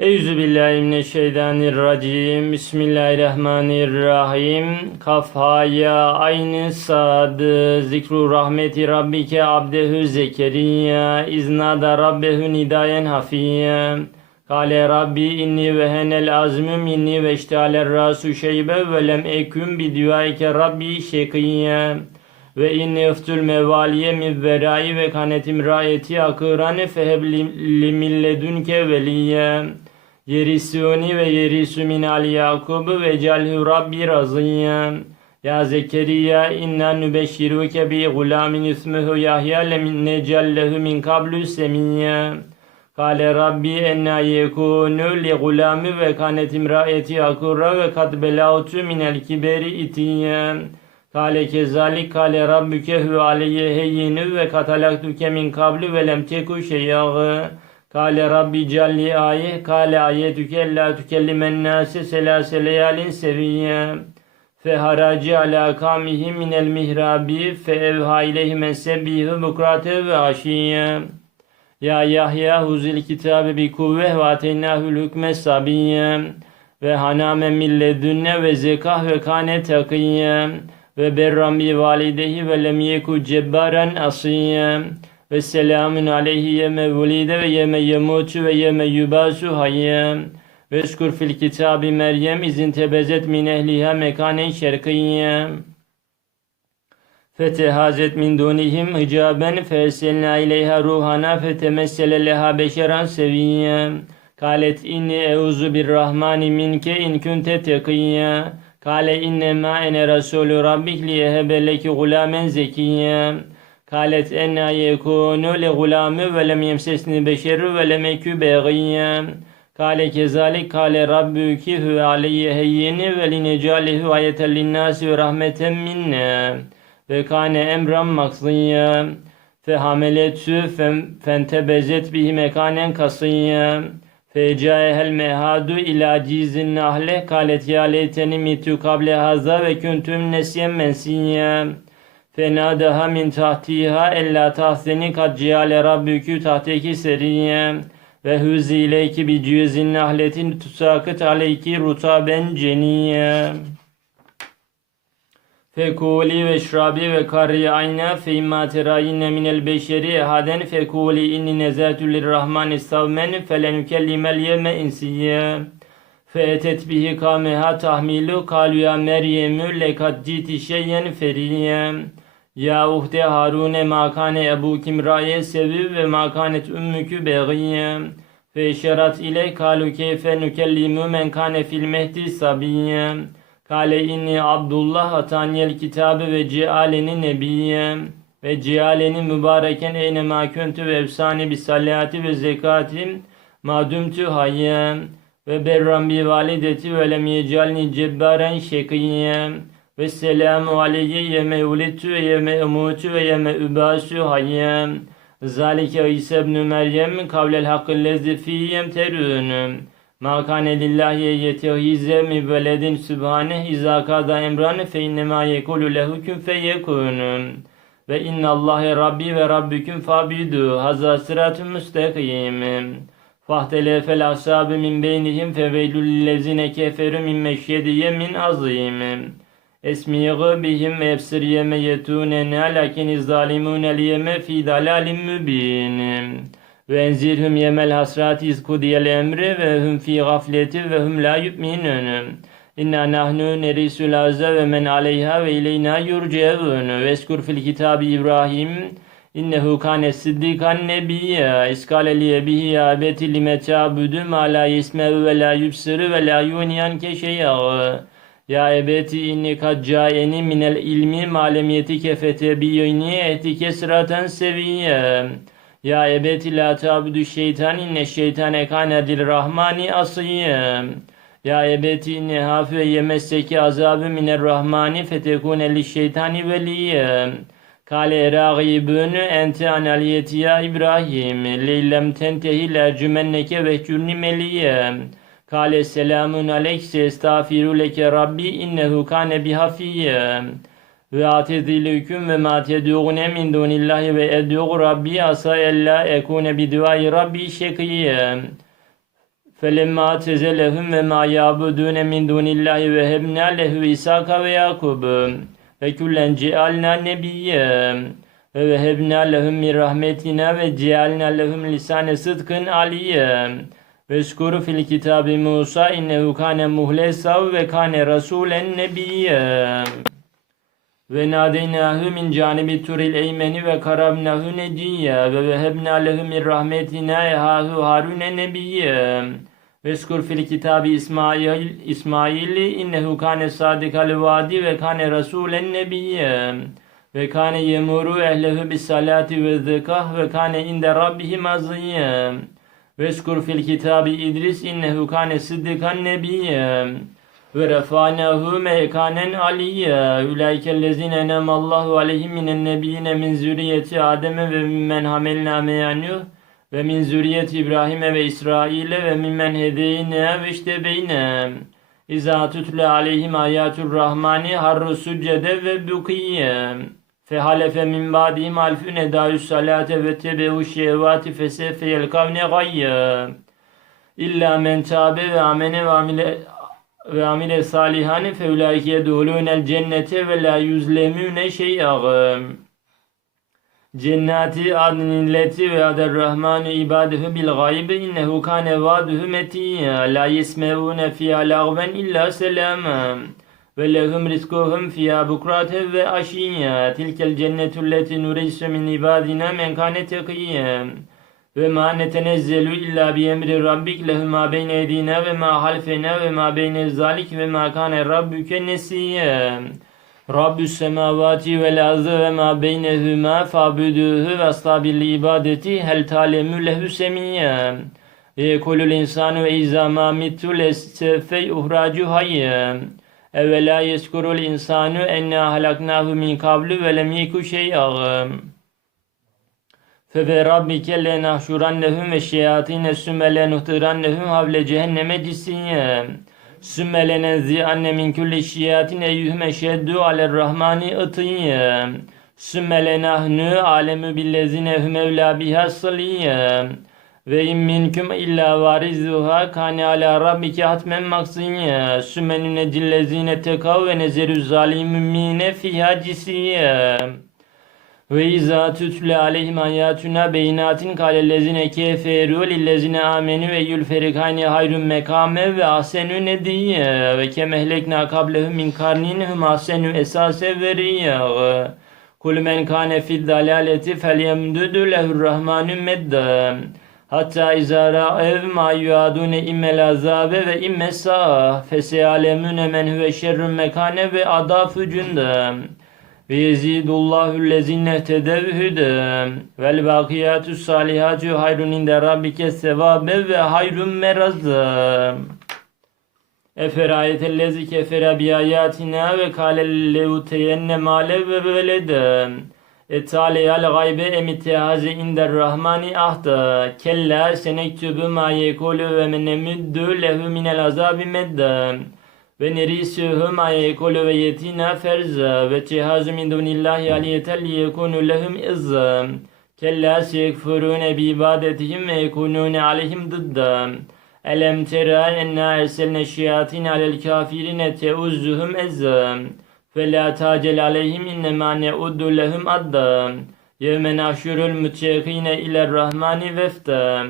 Eûzü billahi mineşşeytanirracim. Bismillahirrahmanirrahim. Kaf ha ya ayn sad. Zikru rahmeti rabbike abdehu zekeriya. İznada rabbehu nidayen hafiye. Kale Rabbi inni vehenel azmü minni ve iştihaler rasu şeybe ve lem eküm bi duaike Rabbi şekiyye. Ve inni öftül mevaliye min verai ve kanetim raeti akırane feheb limilledünke veliye. Yerisuni ve yerisu min al Yakub ve calhu Rabbi raziyye. Ya Zekeriya inna nübeşşiruke bi gulamin ismuhu Yahya lemin necallehu min kablu semiyye. Kale Rabbi enna yekunu li gulami ve kanet imraeti akurra ve kad belautu minel kiberi itiyye. Kale kezalik kale rabbuke hu aleyye heyyinu ve katalaktuke min kablu ve lem teku şeyyağı. Kale Rabbi calli ayet kale ayetüke la tükellimen nase selase leyalin seviyye. Feharaci ala kamihi minel mihrabi fe evha ileyhimen sebbihu bukrate ve aşiyye. Ya Yahya huzil kitabe bi kuvve ve ateynahül hükme sabiyye ve haname milledünne ve zekah ve kane takiyye ve berram validehi ve lem yeku cebbaren asiyye ve selamun aleyhi yeme vulide ve yeme yemutu ve yeme yubasu hayye ve eskur fil kitabi Meryem izin tebezet min ehliha mekanen şerkiyye Fetehazet min dunihim hicaben feselna ileyha ruhana fetemessele leha beşeran seviyye. Kalet inni euzu birrahmani minke in kunte tekiyye. Kale innema ene rasulü rabbik liyehebe leki gulamen zekiyye. Kalet enna yekunu li gulami ve lem yemsesni beşeru ve lem ekü beğiyye. Kale kezalik kale rabbüki huve aleyye heyyini ve linecalihu ayeten linnâsi ve rahmeten minne. Ve kane emran maksiyya fe hameletü fentebezet bihi mekanen kasiyya fe caehel mehadu ila cizin nahle. Kalet ya fenadaha min tahtiha ella tahseni kad cihale rabbükü tahteki seriyye ve huzi ileyki bi cüzin nahletin tusakıt aleyki rutaben ceniyye Fekuli ve şrabi ve karri ayna fe imma terayinne minel beşeri ehaden fekuli inni nezatü lirrahmani savmen felenükellimel ya uhde harune makane ebu kimraye sevi ve makanet ümmükü beğiyye fe işaret ile kalu keyfe nükellimu men kane fil mehdi sabiyye Kale inni Abdullah ataniyel kitabı ve cealeni nebiyye ve cealeni mübareken eyne ma kuntu ve efsane bi salati ve zekatim ma dumtu hayyem ve berram bi valideti ve lem yecalni cebbaren şekiyye ve selamu aleyye yeme ulittu ve yeme emutu ve yeme übasu hayyem zalike İsa ibn Meryem kavlel hakkı lezzi fiyyem terünüm Ma kane lillahi yetehize mi veledin sübhane izâ kâda emran fe innemâ yekulu lehu kün feyekûnun. Ve innallâhe rabbi ve rabbüküm fabidu haza sıratun müstakim. Fahtelefel ashabı min beynihim feveylül lezine keferu min meşyediye min azim. Esmiği bihim ve efsiriyeme yetûnene lakin zalimun liyeme fi dalalim mübin. Ve enzirhum yemel hasrati izkudiyel emri ve hum fi gafleti ve hum la yu'minun. İnna nahnu nerisul azza ve men aleyha ve ileyna yurceun. Ve eskur fil kitabı İbrahim. İnnehu kâne siddikan nebiyya. İskale liye bihi ya beti lime ta'budu ma la yismehu ve la yubsiru ve la yuniyan keşeyyağı. Ya ebeti inni kad caeni minel ilmi malemiyeti kefete biyini ehtike sıratan seviyye. Ya ebeti la tabudu şeytan inne şeytane kâne dil rahmani asiyem. Ya ebeti inne hafi ve yemesseki azabı miner rahmani fetekune li şeytani veliyem. Kale eragibün ente analiyeti ya İbrahim. Leylem tentehi lercümenneke vehcurni meliyem. Kale selamun aleyke estağfiru leke rabbi innehu kâne bihafiyem. Ve atezilüküm ve ma tedûne min dunillahi ve edû rabbi asa ella ekune bi duai rabbi şekiyye. فَلَمَّا تَزَلَهُمْ وَمَا يَعْبُدُونَ مِنْ دُونِ اللّٰهِ وَهَبْنَا لَهُ إِسَاقَ وَيَعْقُوبَ وَكُلًّا جَعَلْنَا نَبِيًّا وَوَهَبْنَا لَهُمْ مِنْ رَحْمَتِنَا وَجَعَلْنَا لَهُمْ لِسَانَ صِدْقٍ عَلِيًّا Veskuru fil kitabi Musa innehu kâne muhlesav ve kâne rasûlen nebiyye. Ve nâdeynâhu min canibi turil eymeni ve karabnâhu neciyye ve vehebnâ lehu min rahmetinâ ehâhu harûne nebiyye. Veskur fil kitabi İsmail, İsmail'i innehu kâne sadikal vadi ve kâne rasûlen nebiyye. Ve kâne yemuru ehlehu bis salati ve zikah ve kâne inde rabbihim aziyye ve skur fil kitabı İdris innehu kane siddikan nebiyye ve refanahu mekanen aliyya ulaikellezine enemallahu aleyhim minen nebiyyine min zürriyeti Adem'e ve mimmen hamelna meyanuh ve min zürriyeti İbrahim'e ve İsrail'e ve mimmen hedeyne ve iştebeyne. İza tutle aleyhim ayatul rahmani harru succede ve bukiyye fehalefe min ba'dihim alfün edâüs salate ve tebehu şehvati fesefe yelkavne gayye İlla men tabe ve amene ve amile ve amile salihane fe ulaike yedhulûnel cennete ve la yüzlemûne şey'â. Cennati adnilleti ve ader rahmanu ibadehu bil gayb innehu kâne vâduhu metiyya la yesmevûne fiyâ lagven illa selâma ve lehum rizkuhum fiyâ bukrate ve aşiyya tilkel cennetu leti nurisu min ibadina men kâne ve ma netenezzelu illa bi emri rabbik lehu ma beyne edina ve ma halfena ve ma beyne zalik ve ma kane rabbuke nesiye. Rabbüs semavati vel ardı ve ma beynehuma fa'buduhu ve astabil ibadeti hel talemü lehu semiyye. Ve yekulul insanu ve izâ ma mittu lestefey uhracu hayye. Evvela yeskurul insanu enne ahlaknahu min kablu ve lem yeku şey'a. Fe ve rabbike le nahşurannehum ve şeyatine sümme le nuhtirannehum havle cehenneme cisiye. Sümme le nenzi'anne min kulli şeyatine eyyühme şeddu alel rahmani ıtiye. Sümme le nahnu alemu billezine hum evla biha saliye. Ve in minkum illa varizuha kane ala rabbike hatmen maksiyye. Sümenün edillezine tekav ve nezerü zalimine fiha cisiye. Ve izâ tütle aleyhim hayatuna beyinatin kalellezine keferu lillezine amenu ve yül ferikayni hayrun mekame ve ahsenü nediye ve kemehlekna kablehum min karninihum ahsenü esase veriye. Kul men kâne fid dalaleti fel yemdüdü lehur rahmanü medda hatta izâ râev mâ yuadûne immel azâbe ve imme sâh feseyalemüne men huve şerrün mekâne ve adâfü cündem ve yezidullahu lezine tedevhüde vel bakiyatü salihatu hayrun inde rabbike sevabe ve hayrun merazı. Eferayetellezi kefere bi ayatina ve kâle leuteyenne male ve velede. Etaleyal gaybe emitehaze inder rahmani ahda. Kella senektübü ma yekulu ve menemüddü lehu minel azabi medda. Ve nerisuhu ma yekulu ve yetina ferza. Ve cihazu min dunillahi aliyeten liyekunu lehum izza. Kella seyekfurune bi ibadetihim ve yekunune aleyhim dıdda elem tera enna erselne şiyatin alel kafirine teuzzuhum ve la tacel aleyhim innemâ ne'uddu lehum adda. Yevme naşurul mütşekîne iler rahmani vefta.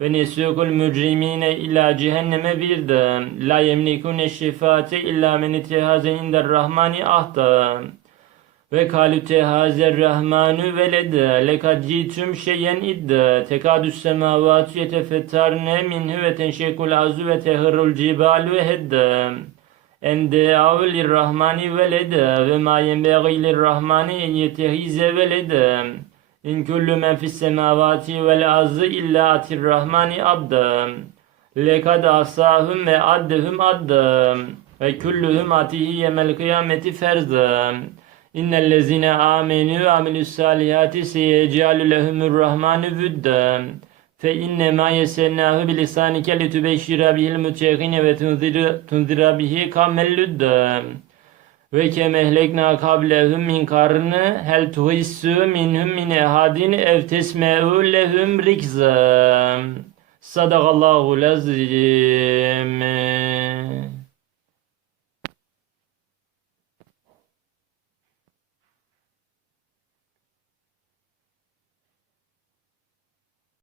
Ve nesûkul mücrimîne ila cehenneme birde. La yemlikûne şifâti illa men itihâze inder rahmani ahda. Ve kalü tehazer rahmanu velede lekad citum şeyen idde tekadüs semavatu yetefettarne minhu ve tenşekul azu ve tehirrul cibalu hedde ende avlir rahmani velede ve ma yenbeği lir rahmani yetehize velede İn kullu men fis semavati vel ardı illa atir rahmani abda. Lekad asahum ve addehum adda. Ve kulluhum atihi yemel kıyameti ferza. İnnellezine amenu ve amilus salihati seyecealu lehumur rahmanu vüdda. Fe inne ma yesennahu bilisanike litübeşşira bihil mutekine ve tunzira bihi kamellüdda ve kemehlekna kablehum min karnı hel tuhissu minhum min ehadin ev tesme'u lehum rikza Sadakallahu lazim.